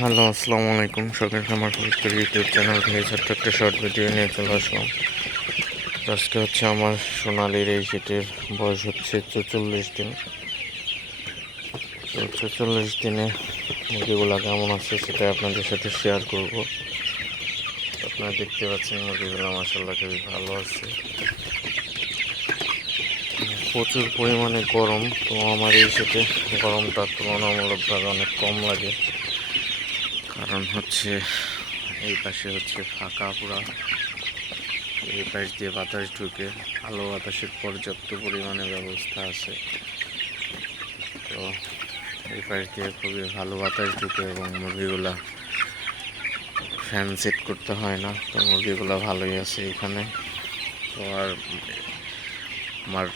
Hello, আসসালামু আলাইকুম। সকালকে আমার পবিত্র ইউটিউব চ্যানেল থেকে ছোট্ট একটা শর্ট ভিডিও নিয়ে চলে আসলাম। আজকে হচ্ছে আমার সোনালির এই সেটের বয়স হচ্ছে চৌচল্লিশ দিন। তো চৌচল্লিশ দিনে মুরগিগুলো কেমন আছে সেটা আপনাদের সাথে শেয়ার করব। আপনারা দেখতে পাচ্ছেন মুরগিগুলো মাসাল্লাহ খুবই ভালো আছে। প্রচুর পরিমাণে গরম, তো আমার এই সেটে গরমটা তুলনামূলকভাবে অনেক কম লাগে। কারণ হচ্ছে এই পাশে হচ্ছে ফাঁকা পুরা। এই পাশ দিয়ে বাতাস ঢুকে আলো বাতাসের পর্যাপ্ত পরিমাণে ব্যবস্থা আছে। তো এই পাশ দিয়ে খুবই ভালো বাতাস ঢুকে এবং মুরগিগুলা ফ্যান সেট করতে হয় না, তো মুরগিগুলা ভালোই আছে এখানে। তো আর আমার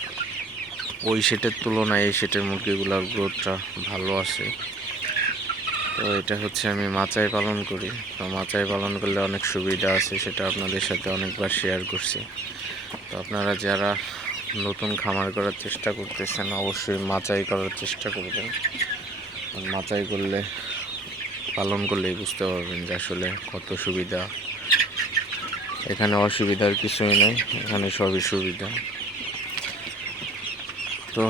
ওই সেটের তুলনায় এই সেটের মুরগিগুলোর গ্রোথটা ভালো আছে। তো এটা হচ্ছে আমি মাচাই পালন করি। তো মাচাই পালন করলে অনেক সুবিধা আছে, সেটা আপনাদের সাথে অনেকবার শেয়ার করছি। তো আপনারা যারা নতুন খামার করার চেষ্টা করতেছেন, অবশ্যই মাচাই করার চেষ্টা করবেন। মাচাই করলে, পালন করলেই বুঝতে পারবেন যে আসলে কত সুবিধা। এখানে অসুবিধার কিছুই নেই, এখানে সবই সুবিধা। তো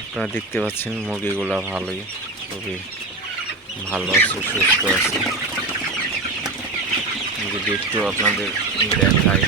আপনারা দেখতে পাচ্ছেন মুরগিগুলা ভালোই, খুবই ভালো আছে সুস্থ আছে। যদি একটু আপনাদের দেখাই।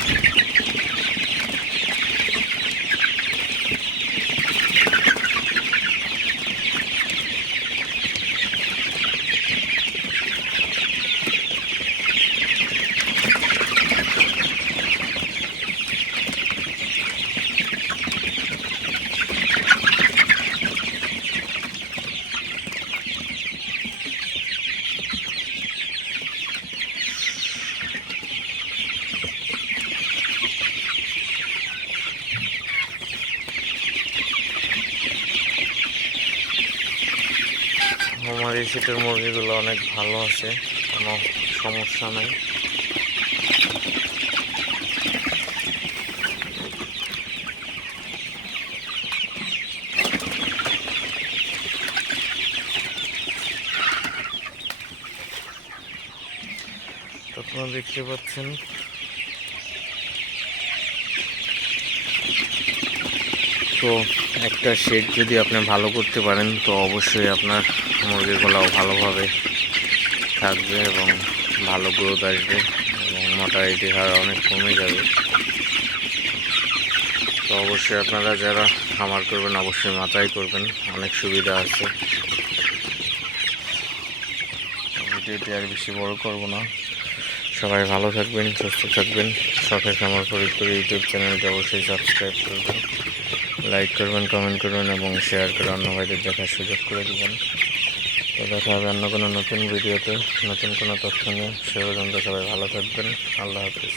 এই সেটের মুরগিগুলো অনেক ভালো আছে কোনো সমস্যা নেই। আপনারা দেখতে পাচ্ছেন। তো একটা শেড যদি আপনি ভালো করতে পারেন, তো অবশ্যই আপনার মুরগিগুলোও ভালোভাবে থাকবে এবং ভালো গ্রোথ আসবে এবং মর্টালিটি হার অনেক কমে যাবে। তো অবশ্যই আপনারা যারা খামার করবেন, অবশ্যই মাথায় করবেন, অনেক সুবিধা আছে। ভিডিওটি আর বেশি বড় করব না। সবাই ভালো থাকবেন, সুস্থ থাকবেন। শখের খামার পরিত্র ইউটিউব চ্যানেলটি অবশ্যই সাবস্ক্রাইব করবেন। লাইক করবেন কমেন্ট করবেন এবং শেয়ার করে অন্য ভাইদের দেখার সুযোগ করে দেবেন। তো দেখা হবে অন্য কোনো নতুন ভিডিওতে নতুন কোনো তথ্য নিয়ে। সে পর্যন্ত সবাই ভালো থাকবেন। আল্লাহ হাফিজ।